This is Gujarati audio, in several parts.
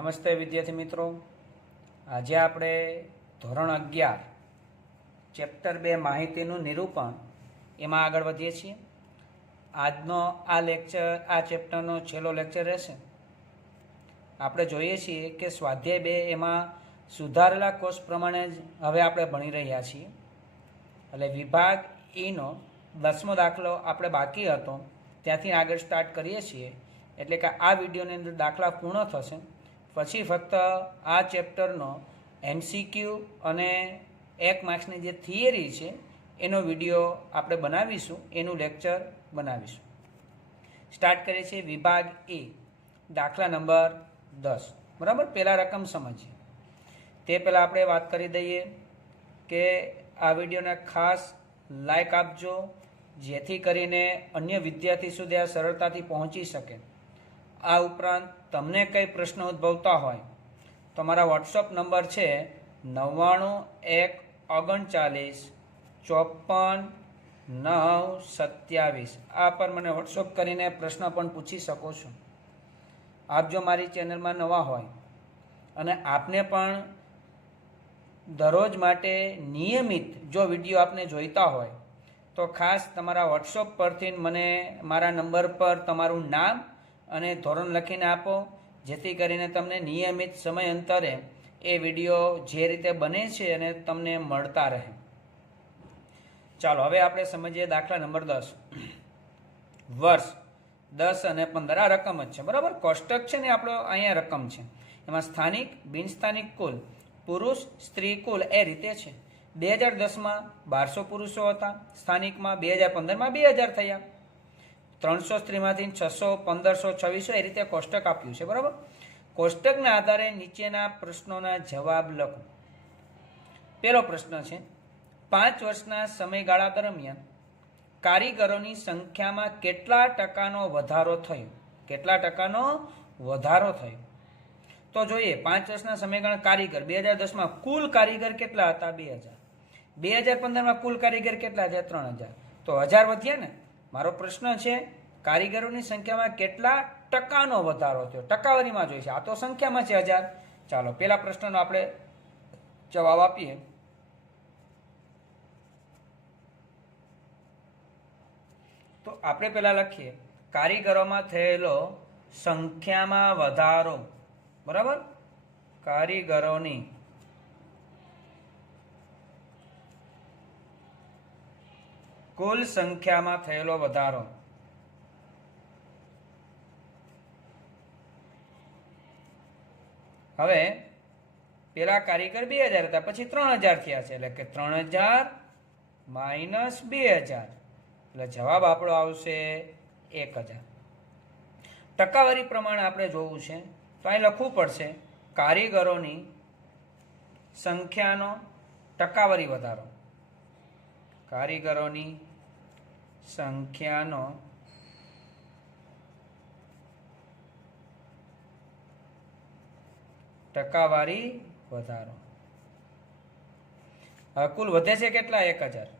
નમસ્તે વિદ્યાર્થી મિત્રો, આજે આપણે ધોરણ 11 ચેપ્ટર 2 માહિતીનું નિરૂપણ એમાં આગળ વધીએ છીએ. આજનો આ લેક્ચર આ ચેપ્ટરનો છેલ્લો લેક્ચર રહેશે. આપણે જોઈએ છીએ કે સ્વાધ્યાય 2 એમાં સુધારેલા કોર્સ પ્રમાણે જ હવે આપણે ભણી રહ્યા છીએ. એટલે વિભાગ ઈનો 10મો દાખલો આપણે બાકી હતો ત્યાંથી આગળ સ્ટાર્ટ કરીએ છીએ. એટલે કે આ વિડીયોની અંદર દાખલા પૂર્ણ થશે, પછી ફક્ત આ ચેપ્ટરનો MCQ અને 1 માર્ક્સની જે થિયરી છે એનો વિડીયો આપણે બનાવીશું, એનું લેક્ચર બનાવીશું. સ્ટાર્ટ કરીએ છીએ વિભાગ એ, દાખલા નંબર 10. બરાબર, પહેલાં રકમ સમજીએ તે પહેલાં આપણે વાત કરી દઈએ કે આ વિડીયોને ખાસ લાઈક આપજો, જેથી કરીને અન્ય વિદ્યાર્થી સુધી આ સરળતાથી પહોંચી શકે. આ ઉપરાંત તમને કંઈ પ્રશ્ન ઉદ્ભવતા હોય તો મારા વોટ્સઅપ નંબર છે 9914549927. આ પર મને વોટ્સઅપ કરીને પ્રશ્ન પણ પૂછી શકો છો. આપ જો મારી ચેનલમાં નવા હોય અને આપને પણ દરરોજ માટે નિયમિત જો વિડીયો આપને જોઈતા હોય તો ખાસ તમારા વોટ્સઅપ પરથી મને મારા નંબર પર તમારું નામ અને ધોરણ લખીને આપો, જેથી કરીને તમને નિયમિત સમય અંતરે એ વિડીયો જે રીતે બને છે અને તમને મળતા રહે. ચાલો હવે આપણે સમજીએ દાખલા નંબર 10. વર્ષ 10 અને 15 આ રકમ જ છે. બરાબર, કોષ્ટક છે ને આપણો અહીંયા રકમ છે. એમાં સ્થાનિક બિનસ્થાનિક કુલ, પુરુષ સ્ત્રી કુલ એ રીતે છે. 2010માં 1200 પુરુષો હતા, સ્થાનિકમાં 2015માં 2000 થયા. 300 સ્ત્રીમાંથી 600, 1500, 2600 એ રીતે કોષ્ટક આપ્યું છે. બરાબર, કોષ્ટકના આધારે નીચેના પ્રશ્નોના જવાબ લખો. પહેલો પ્રશ્ન છે, 5 વર્ષના સમયગાળા દરમિયાન કારીગરોની સંખ્યામાં કેટલા ટકાનો વધારો થયો? કેટલા ટકાનો વધારો થયો? તો જોઈએ, 5 વર્ષના સમયગાળા કારીગર 2010માં કુલ કારીગર કેટલા હતા? 2000. 2015માં કુલ કારીગર કેટલા હતા? 3000. તો 1000 વધ્યા ને. મારો પ્રશ્ન છે કારીગરોની સંખ્યામાં કેટલા ટકાનો વધારો થયો? ટકાવારીમાં જોઈશે, આ તો સંખ્યામાં છે 1000. ચાલો પેલા પ્રશ્નનો આપણે જવાબ આપીએ. તો આપણે પહેલા લખીએ કારીગરોમાં થયેલો સંખ્યામાં વધારો. બરાબર, કારીગરોની કુલ સંખ્યામાં થયેલો વધારો. હવે પેલા કારીગર 2000 હતા, પછી 3000 થયા છે, એટલે કે 3000 માઇનસ 2000, એટલે જવાબ આપણો આવશે 1000. ટકાવારી પ્રમાણે આપણે જોવું છે તો અહીં લખવું પડશે કારીગરોની સંખ્યાનો ટકાવારી વધારો. કારીગરોની સંખ્યાનો ટકાવારી વધારો. હવે કુલ વધે છે કેટલા? 1000.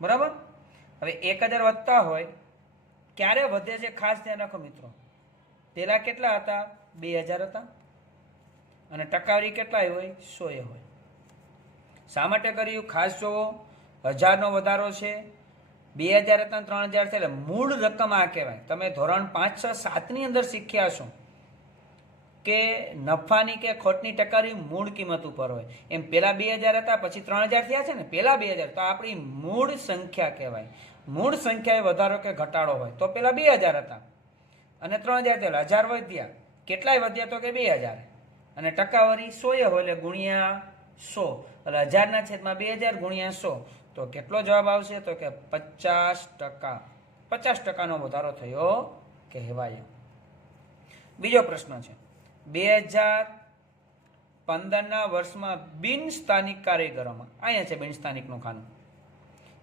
બરાબર, હવે 1000 વધતા હોય ક્યારે વધે છે ખાસ ધ્યાન રાખો મિત્રો. પેલા કેટલા હતા? 2000 હતા, અને ટકાવારી કેટલા હોય? 100 હોય. શા માટે કર્યું? ખાસ જોવો, 1000નો વધારો છે, 2000 હતા 3000 છે, એટલે મૂળ રકમ આ કહેવાય. તમે ધોરણ 5, 6, 7ની અંદર શીખ્યા છો કે નફાની કે ખોટની ટકાવારી મૂળ કિંમત ઉપર હોય. એમ પેલા 2000 હતા, પછી 3000 થયા છે ને. પેલા 2000 તો આપણી મૂળ સંખ્યા કહેવાય. મૂળ સંખ્યાએ વધારો કે ઘટાડો હોય તો પેલા 2000 હતા અને 3000 થયા, 1000 વધ્યા. કેટલાય વધ્યા? તો કે 2000. અને ટકાવારી 100 હોય, એટલે ગુણ્યા 100, એટલે 1000 છેદમાં 2000 ગુણ્યા 100. તો કેટલો જવાબ આવશે? તો કે 50%. 50%નો વધારો થયો કહેવાય. બીજો પ્રશ્ન છે, 2015ના વર્ષમાં બિનસ્થાનિક કારીગરોમાં, અહીંયા છે બિનસ્થાનિકનું ખાનું,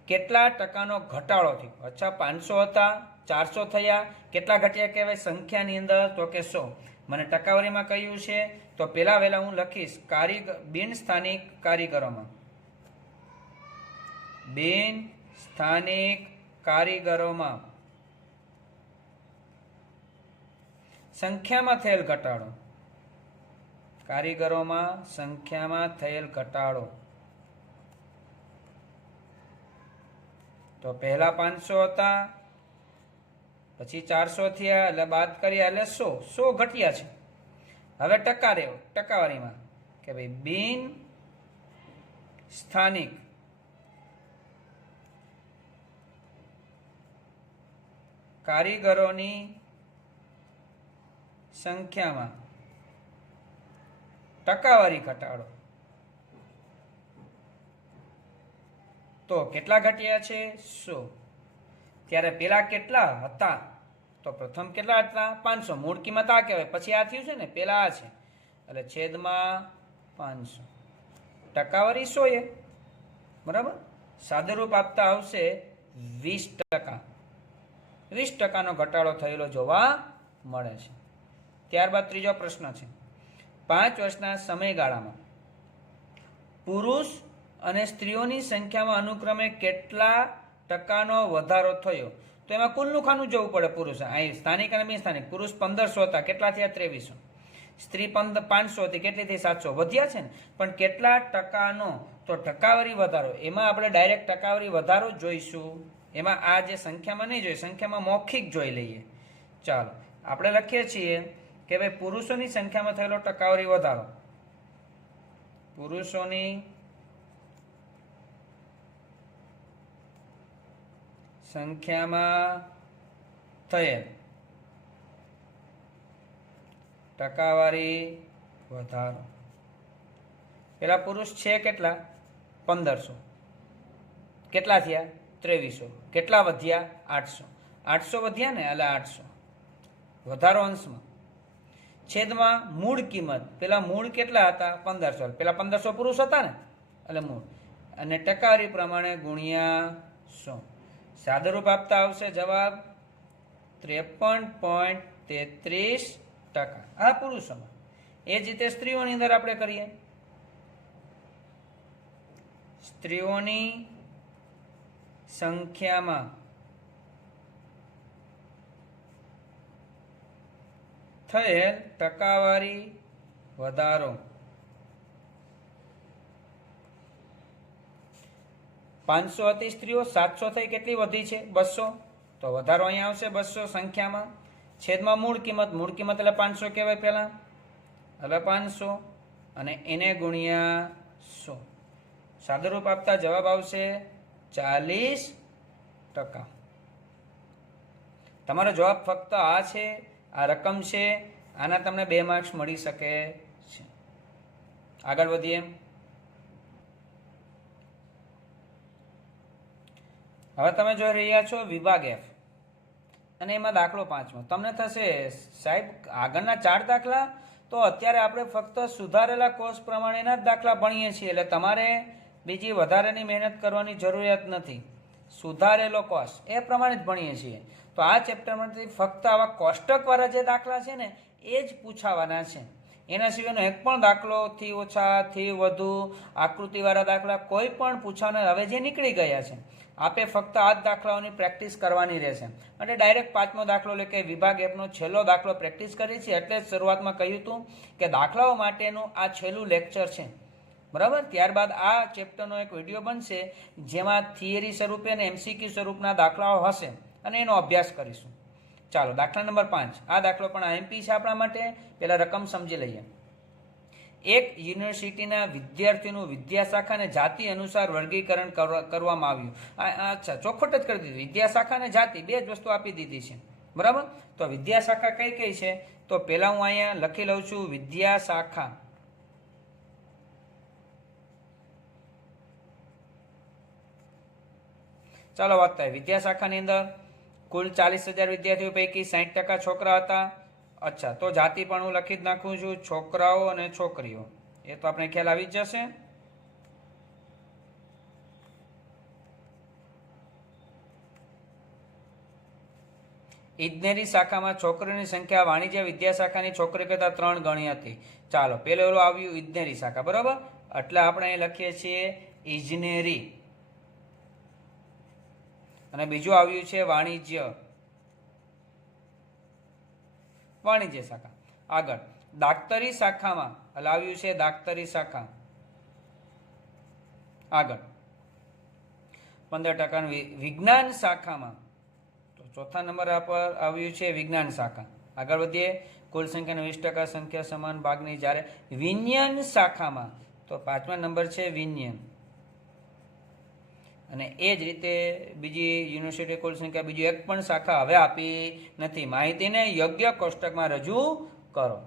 કેટલા ટકાનો ઘટાડો થયો? અચ્છા, 500 હતા, 400 થયા. કેટલા ઘટ્યા કહેવાય સંખ્યાની અંદર? તો કે 100. મને ટકાવારીમાં કહ્યું છે તો પેલા વહેલા હું લખીશ બિનસ્થાનિક કારીગરોમાં. બિનસ્થાનિક કારીગરોમાં સંખ્યામાં થયેલ ઘટાડો. કારીગરોમાં સંખ્યામાં થયેલ ઘટાડો. તો પહેલા 500 હતા, પછી 400 થયા, એટલે બાદ કર્યા એટલે 100 ઘટ્યા છે. હવે ટકાવારીમાં કે ભાઈ બિન સ્થાનિક કારીગરોની સંખ્યામાં ટકાવારી ઘટાડો. તો કેટલા ઘટ્યા છે? 100. ત્યારે પેલા કેટલા હતા? તો પ્રથમ કેટલા હતા? 500. મૂળ કિંમત આ કહેવાય, પછી આ થયું છે ને, પેલા આ છે એટલે છેદમાં 500. ટકાવારી 100 બરાબર. સાદુરૂપ આપતા આવશે 20%. 20%નો ઘટાડો થયેલો જોવા મળે છે. ત્યારબાદ ત્રીજો પ્રશ્ન છે, 5 વર્ષના સમયગાળામાં પુરુષ અને સ્ત્રીઓની સંખ્યામાં અનુક્રમે કેટલા ટકાનો વધારો થયો? તો એમાં કુલનું ખાનું જોવું પડે. પુરુષ અહીં સ્થાનિક અને બિન સ્થાનિક. પુરુષ 1500 હતા, કેટલા થયા? 2300. સ્ત્રી 500 હતી, કેટલી થઈ? 700. વધ્યા છે ને, પણ કેટલા ટકાનો? તો ટકાવારી વધારો. એમાં આપણે ડાયરેક્ટ ટકાવારી વધારો જોઈશું. એમાં આ જે સંખ્યામાં નહીં જોઈએ, સંખ્યામાં મૌખિક જોઈ લઈએ. ચાલો આપણે લખીએ છીએ કે ભાઈ પુરુષોની સંખ્યામાં થયેલો ટકાવારી વધારો. પુરુષોની સંખ્યામાં થયેલ ટકાવારી વધારો. પેલા પુરુષ છે કેટલા? 1500. કેટલા થયા? 2300. કેટલા વધ્યા? 800. 800 વધ્યા ને, એટલે 800 વધારો અંશમાં. છેદમાં મૂળ કિંમત. પેલા મૂળ કેટલા હતા? 1500. પેલા 1500 પુરુષ હતા ને, એટલે મૂળ. અને ટકાવારી પ્રમાણે ગુણ્યા 100. સાદુરૂપ આપતા આવશે જવાબ 53.33%. આ પુરુષોમાં. એ જ રીતે સ્ત્રીઓની અંદર આપણે કરીએ. સ્ત્રીઓની સંખ્યામાં થયેલ ટકાવારી વધારો. 500 હતી સ્ત્રીઓ, 700 થઈ, કેટલી વધી છે? 200. તો વધારો અહીંયા આવશે 200 સંખ્યામાં. છેદમાં મૂળ કિંમત. મૂળ કિંમત એટલે 500 કહેવાય પહેલા, એટલે 500 અને એને ગુણ્યા 100. સાદુરૂપ આપતા જવાબ આવશે 40%. તમારો જવાબ ફક્ત આ છે, આ રકમ છે. આના તમને 2 માર્ક્સ મળી શકે છે. આગળ વધીએ. હવે તમે જોઈ રહ્યા છો વિભાગ F અને એમાં દાખલો 5મો. તમને થશે સાહેબ આગળના 4 દાખલા તો અત્યારે આપણે ફક્ત સુધારેલા કોર્સ પ્રમાણેના જ દાખલા ભણીએ છીએ, એટલે તમારે બીજી વધારાની મહેનત કરવાની જરૂરિયાત નથી. સુધારેલો કોર્સ એ પ્રમાણે જ ભણીએ છીએ. તો આ ચેપ્ટરમાંથી ફક્ત આવા કોષ્ટકવાળા જે દાખલા છે ને એ જ પૂછાવાના છે. એના સિવાયનો એક પણ દાખલો થી ઓછા, થી વધુ, આકૃતિવાળા દાખલા કોઈ પણ પૂછવાના હવે જે નીકળી ગયા છે. આપે ફક્ત આ જ દાખલાઓની પ્રેક્ટિસ કરવાની રહેશે. એટલે ડાયરેક્ટ 5મો દાખલો એટલે કે વિભાગ Fનો છેલ્લો દાખલો પ્રેક્ટિસ કરી છે. એટલે જ શરૂઆતમાં કહ્યું હતું કે દાખલાઓ માટેનું આ છેલ્લું લેક્ચર છે, બરાબર. ત્યારબાદ આ ચેપ્ટરનો એક વિડીયો બનશે જેમાં થિયરી સ્વરૂપે અને MCQ સ્વરૂપના દાખલાઓ હશે અને એનો અભ્યાસ કરીશું. ચાલો દાખલા નંબર 5. આ દાખલો પણ IMP છે આપણા માટે. પહેલા રકમ સમજી લઈએ. એક યુનિવર્સિટીના વિદ્યાર્થીઓનું વિદ્યાશાખા અને જાતિ અનુસાર વર્ગીકરણ કરવામાં આવ્યું. અચ્છા, ચોખવટ જ કરી દીધી. વિદ્યાશાખા અને જાતિ 2 જ વસ્તુ આપી દીધી છે, બરાબર. તો વિદ્યાશાખા કઈ કઈ છે? તો પહેલા હું અહીંયા લખી લઉં છું વિદ્યાશાખા. ચાલો વાત થાય. વિદ્યાશાખાની અંદર કુલ 40,000 વિદ્યાર્થીઓ પૈકી 60% છોકરા હતા. અચ્છા, તો જાતિ પણ હું લખી જ નાખું છું, છોકરાઓ અને છોકરીઓ. એ તો આપણે ખ્યાલ આવી જ જશે. ઇજનેરી શાખામાં છોકરીઓની સંખ્યા વાણિજ્ય વિદ્યાશાખાની છોકરીઓ કરતા 3 ગણી હતી. ચાલો પેલું આવ્યું ઇજનેરી શાખા, બરાબર. એટલે આપણે અહીં લખીએ છીએ ઇજનેરી અને બીજું આવ્યું છે વાણિજ્ય શાખા. આગળ દાક્તરી શાખામાં એટલે આવ્યું છે દાક્તરી શાખા. આગળ 15% વિજ્ઞાન શાખામાં, તો ચોથા નંબર પર આવ્યું છે વિજ્ઞાન શાખા. આગળ વધીએ. કુલ સંખ્યાનો 20% સંખ્યા સમાન ભાગની. જ્યારે વિજ્ઞાન શાખામાં, તો 5મા નંબર છે વિજ્ઞાન. અને એ જ રીતે બીજી યુનિવર્સિટી કુલ સંખ્યા બીજી એક પણ શાખા હવે આપી નથી. માહિતીને યોગ્ય કોષ્ટકમાં રજૂ કરો.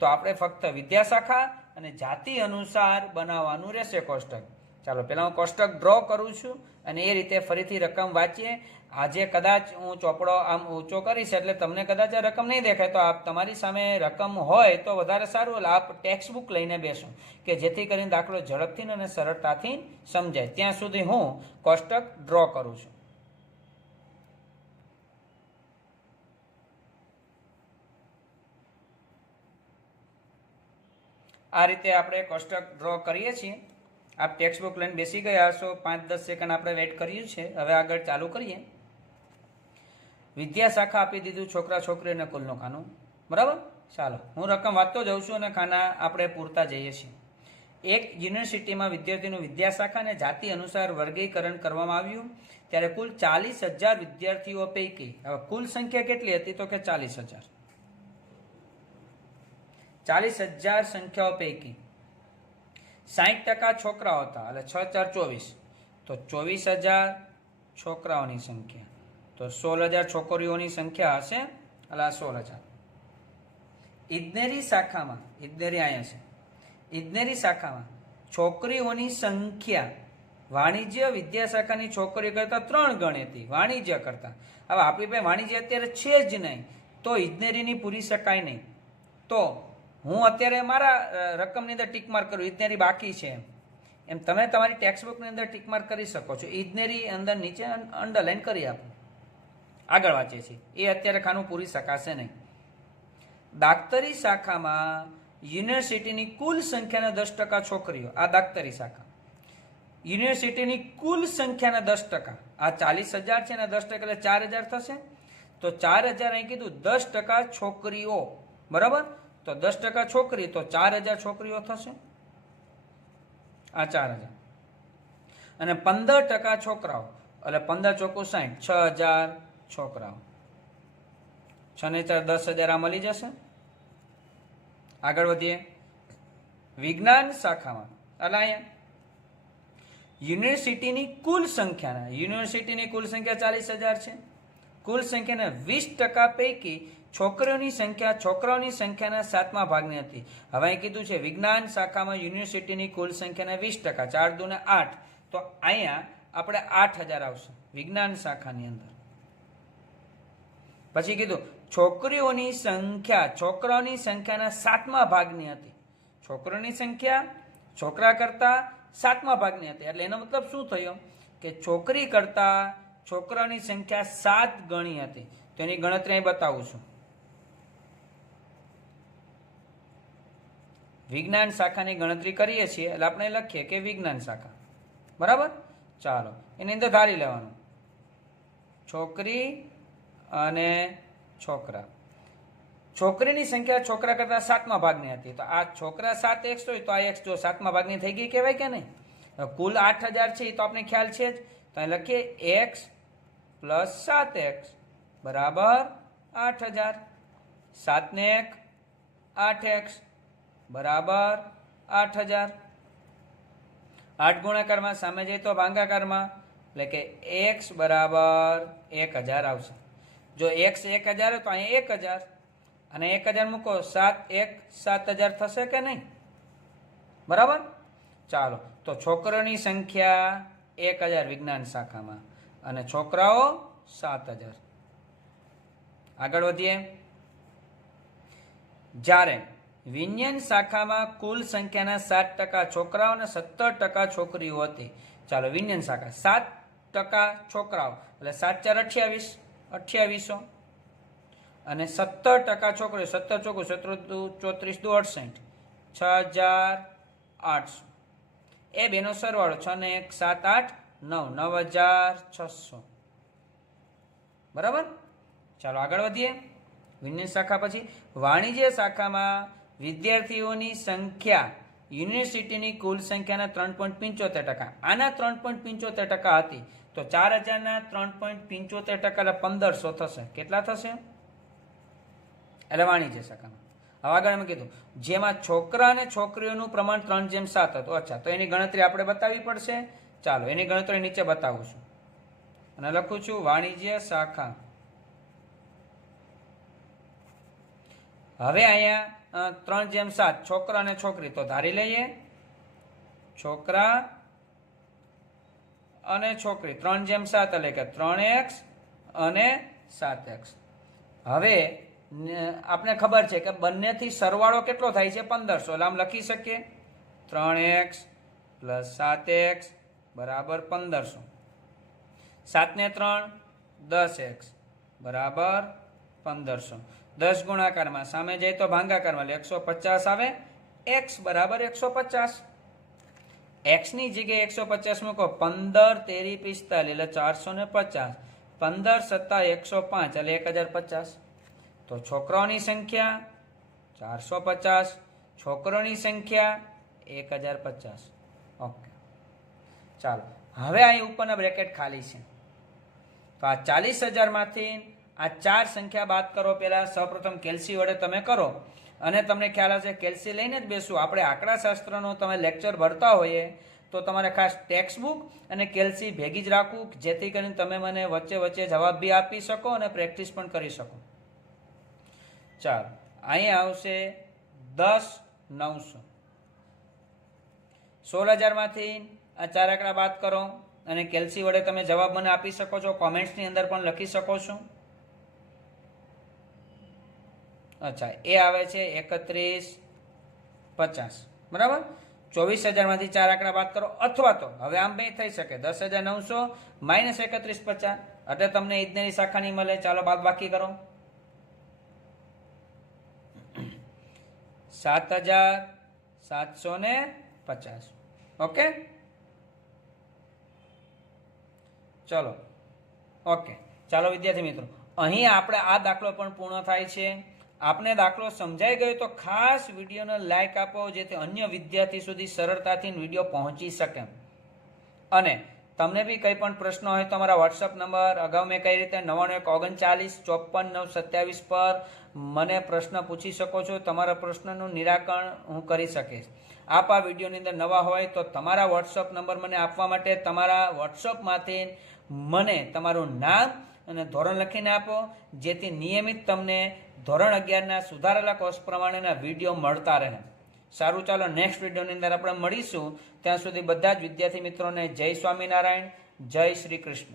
તો આપણે ફક્ત વિદ્યા શાખા અને જાતિ અનુસાર બનાવવાનું રહેશે કોષ્ટક. ચાલો પહેલાં હું કોષ્ટક ડ્રો કરું છું અને એ રીતે ફરીથી રકમ વાંચીએ. આજે કદાચ હું ચોપડો આમ ઊંચો કરીશ એટલે તમને કદાચ આ રકમ નહીં દેખાય, તો આપ તમારી સામે રકમ હોય તો વધારે સારું. એટલે આપ ટેક્સ્ટ બુક લઈને બેસો કે જેથી કરીને દાખલો ઝડપથી અને સરળતાથી સમજાય. ત્યાં સુધી હું કોષ્ટક ડ્રો કરું છું. આ રીતે આપણે કોષ્ટક ડ્રો કરીએ છીએ. આપ ટેક્સ્ટ બુક લઈને બેસી ગયા હશો. 5-10 સેકન્ડ આપણે વેઇટ કર્યું છે. હવે આગળ ચાલુ કરીએ. વિદ્યા શાખા આપી દીધું, છોકરા છોકરી અને કુલનું ખાનું. બરાબર. ચાલો હું રકમ વાંચતો જાઉં છું અને ખાના આપણે પૂરતા જઈએ છીએ. એક યુનિવર્સિટીમાં વિદ્યાર્થીનું વિદ્યા શાખા અને જાતિ અનુસાર વર્ગીકરણ કરવામાં આવ્યું. ત્યારે કુલ 40,000 વિદ્યાર્થીઓ પૈકી હવે કુલ સંખ્યા કેટલી હતી? તો કે 40,000. 40,000 સંખ્યાઓ પૈકી 60% છોકરાઓ હતા. એટલે 6×4 = 24. તો 24,000 છોકરાઓની સંખ્યા, તો 16,000 છોકરીઓની સંખ્યા હશે. એટલે 16,000. ઇજનેરી શાખામાં, ઇજનેરી અહીંયા છે, ઇજનેરી શાખામાં છોકરીઓની સંખ્યા વાણિજ્ય વિદ્યા શાખાની છોકરીઓ કરતાં 3 ગણી હતી. વાણિજ્ય કરતાં. હવે આપણી પાસે વાણિજ્ય અત્યારે છે જ નહીં, તો ઇજનેરીની પૂરી શકાય નહીં. તો હું અત્યારે મારા રકમની અંદર ટીક માર્ક કરું, ઇજનેરી બાકી છે એમ તમે તમારી ટેક્સ્ટ બુકની અંદર ટીક માર્ક કરી શકો છો. ઇજનેરી અંદર નીચે અંડરલાઈન કરી આપો. આગળ વાંચીએ છીએ. એ અત્યારે ખાનું પૂરી શકાશે નહીં. દાક્તરી શાખામાં યુનિવર્સિટીની કુલ સંખ્યાના 10% છોકરીઓ. આ દાક્તરી શાખા. યુનિવર્સિટીની કુલ સંખ્યાના 10%. આ 40,000 છે ને 10% એટલે 4,000 થશે. તો 4,000 અહીં કીધું 10% છોકરીઓ. બરાબર. તો 10% છોકરી, તો 4,000 છોકરીઓ થશે. આ 4,000 અને 15% છોકરાઓ એટલે 15 ચોખ્ખું 60, 6,000 છોકરાઓ. 6 ને 4 10,000 આ મળી જશે. આગળ વધીએ. વિજ્ઞાન શાખામાં એટલે અહીંયા યુનિવર્સિટીની કુલ સંખ્યાના, યુનિવર્સિટીની કુલ સંખ્યા 40,000 છે. કુલ સંખ્યાના 20% પૈકી છોકરીઓની સંખ્યા છોકરાઓની સંખ્યાના 7મા ભાગની હતી. હવે અહીં કીધું છે વિજ્ઞાન શાખામાં યુનિવર્સિટીની કુલ સંખ્યાના 20%, 4 દુ ને 8. તો અહીંયા આપણે 8,000 આવશે વિજ્ઞાન શાખાની અંદર. પછી કીધું છોકરીઓની સંખ્યા છોકરાઓની સંખ્યાના 7મા ભાગની હતી. છોકરીઓની સંખ્યા છોકરા કરતા 7મા ભાગની હતી. એટલે એનો મતલબ શું થયો કે છોકરી કરતા છોકરાઓની સંખ્યા 7 ગણી હતી. તો એની ગણતરી અહીં બતાવું છું. વિજ્ઞાન શાખાની ગણતરી કરીએ છીએ એટલે આપણે લખીએ કે વિજ્ઞાન શાખા. બરાબર. ચાલો એની અંદર ધારી લેવાનું છોકરી અને છોકરા. છોકરીની સંખ્યા છોકરા કરતા 7મા ભાગની હતી. તો આ છોકરા 7x હોય તો આ x જો 7મા ભાગની થઈ ગઈ કહેવાય કે નહીં? કુલ 8,000 છે એ તો આપણે ખ્યાલ છે જ. તો અહીં લખીએ x + 7x બરાબર 8,000. 7 ને 1 8x બરાબર 8,000. 8 ગુણાકારમાં સામે જઈએ તો ભાગાકારમાં એટલે કે x બરાબર 1,000 આવશે. જો x 1,000 હોય તો અહીંયા 1,000 અને 1,000 મૂકો 7 1 7,000 થશે કે નહીં? બરાબર. ચાલો તો છોકરીઓની સંખ્યા 1,000 વિજ્ઞાન શાખામાં અને છોકરાઓ 7,000. આગળ વધીએ. જ્યારે વિજ્ઞાન શાખામાં કુલ સંખ્યાના 7% છોકરાઓ અને 17% છોકરીઓ હતી. ચાલો વિજ્ઞાન શાખા 7% છોકરાઓ એટલે 7 4 28 2800 અને 17% છોકરીઓ 17 ચોખ્ખું 17 34 દુ 68 6,800. એ બેનો સરવાળો 6 ને 1 7 8 9 9,600. બરાબર. ચાલો આગળ વધીએ. વિજ્ઞાન શાખા પછી વાણિજ્ય શાખામાં વિદ્યાર્થીઓની સંખ્યા યુનિવર્સિટીની કુલ સંખ્યાના 3.75%. આના 3.75% હતી તો 4000ના 3.75% એટલે 1500 થશે. કેટલા થશે? એટલે વાણિજ્ય શાખામાં. હવે આગળ અમે કીધું જેમાં છોકરા અને છોકરીઓનું પ્રમાણ 3:7 હતું. અચ્છા, તો એની ગણતરી આપણે બતાવવી પડશે. ચાલો એની ગણતરી નીચે બતાવું છું અને લખું છું વાણિજ્ય શાખા. હવે અહીંયા 3:7 છોકરા અને છોકરી, તો ધારી લઈએ છોકરા અને છોકરી 3:7 એટલે કે 3x અને 7x. હવે આપણે ખબર છે કે બંનેથી સરવાળો કેટલો થાય છે? 1500. એટલે આમ લખી શકીએ 3x + 7x બરાબર 1500. 7 ને 3 10x બરાબર 1500. 10 ગુણાકારમાં સામે જાય તો ભાગાકારમાં એટલે 150 આવે. x બરાબર 150. x ની જગ્યાએ 150 મૂકો. 15 તેરી 45 એટલે 450. 15 સત્તા 105 એટલે 1050. તો છોકરાઓની સંખ્યા 450, છોકરોની સંખ્યા 1050. ઓકે, ચાલો હવે અહીં ઉપરના બ્રેકેટ ખાલી છે તો આ 40,000 માંથી આ 4 સંખ્યા બાદ કરો. પહેલા સૌપ્રથમ કેલ્સી વડે તમે કરો અને તમને ખ્યાલ આવશે કેલ્સી લઈને જ બેસું. આપણે આંકડાશાસ્ત્રનો તમે લેક્ચર ભરતા હોઈએ તો તમારે ખાસ ટેક્સ્ટ બુક અને કેલ્સી ભેગી જ રાખવું, જેથી કરીને તમે મને વચ્ચે વચ્ચે જવાબ બી આપી શકો અને પ્રેક્ટિસ પણ કરી શકો. ચાલો અહીં આવશે 10,900. 16,000 માંથી આ 4 આંકડા બાદ કરો અને કેલ્સી વડે તમે જવાબ મને આપી શકો છો. કોમેન્ટ્સની અંદર પણ લખી શકો છો. અચ્છા, એ આવે છે 31,50 બરાબર. 24,000 માંથી 4 આંકડા બાદ કરો, અથવા તો હવે આમ બે થઈ શકે 10,900 - 31,50 એટલે તમને ઇજનેરી શાખાની મળે. ચાલો બાદ બાકી કરો. 7,750. ઓકે, ચલો ઓકે. ચાલો વિદ્યાર્થી મિત્રો, અહીં આપણે આ દાખલો પણ પૂર્ણ થાય છે. આપને દાખલો સમજાઈ ગયો તો ખાસ વિડીયોને લાઈક આપો, જેથી અન્ય વિદ્યાર્થી સુધી સરળતાથી વિડીયો પહોંચી શકે. અને તમને બી કંઈ પણ પ્રશ્ન હોય તો અમારા વોટ્સઅપ નંબર અગાઉ મેં કઈ રીતે 993954 પર મને પ્રશ્ન પૂછી શકો છો. તમારા પ્રશ્નનું નિરાકરણ હું કરી શકીશ. આપ આ વિડીયોની અંદર નવા હોય તો તમારા વોટ્સઅપ નંબર મને આપવા માટે તમારા વોટ્સઅપમાંથી મને તમારું નામ અને ધોરણ લખીને આપો, જેથી નિયમિત તમને ધોરણ 11ના સુધારેલા કોર્સ પ્રમાણેના વિડીયો મળતા રહે. સારું, ચાલો નેક્સ્ટ વિડીયોની અંદર આપણે મળીશું. ત્યાં સુધી બધા જ વિદ્યાર્થી મિત્રોને જય સ્વામિનારાયણ, જય શ્રી કૃષ્ણ.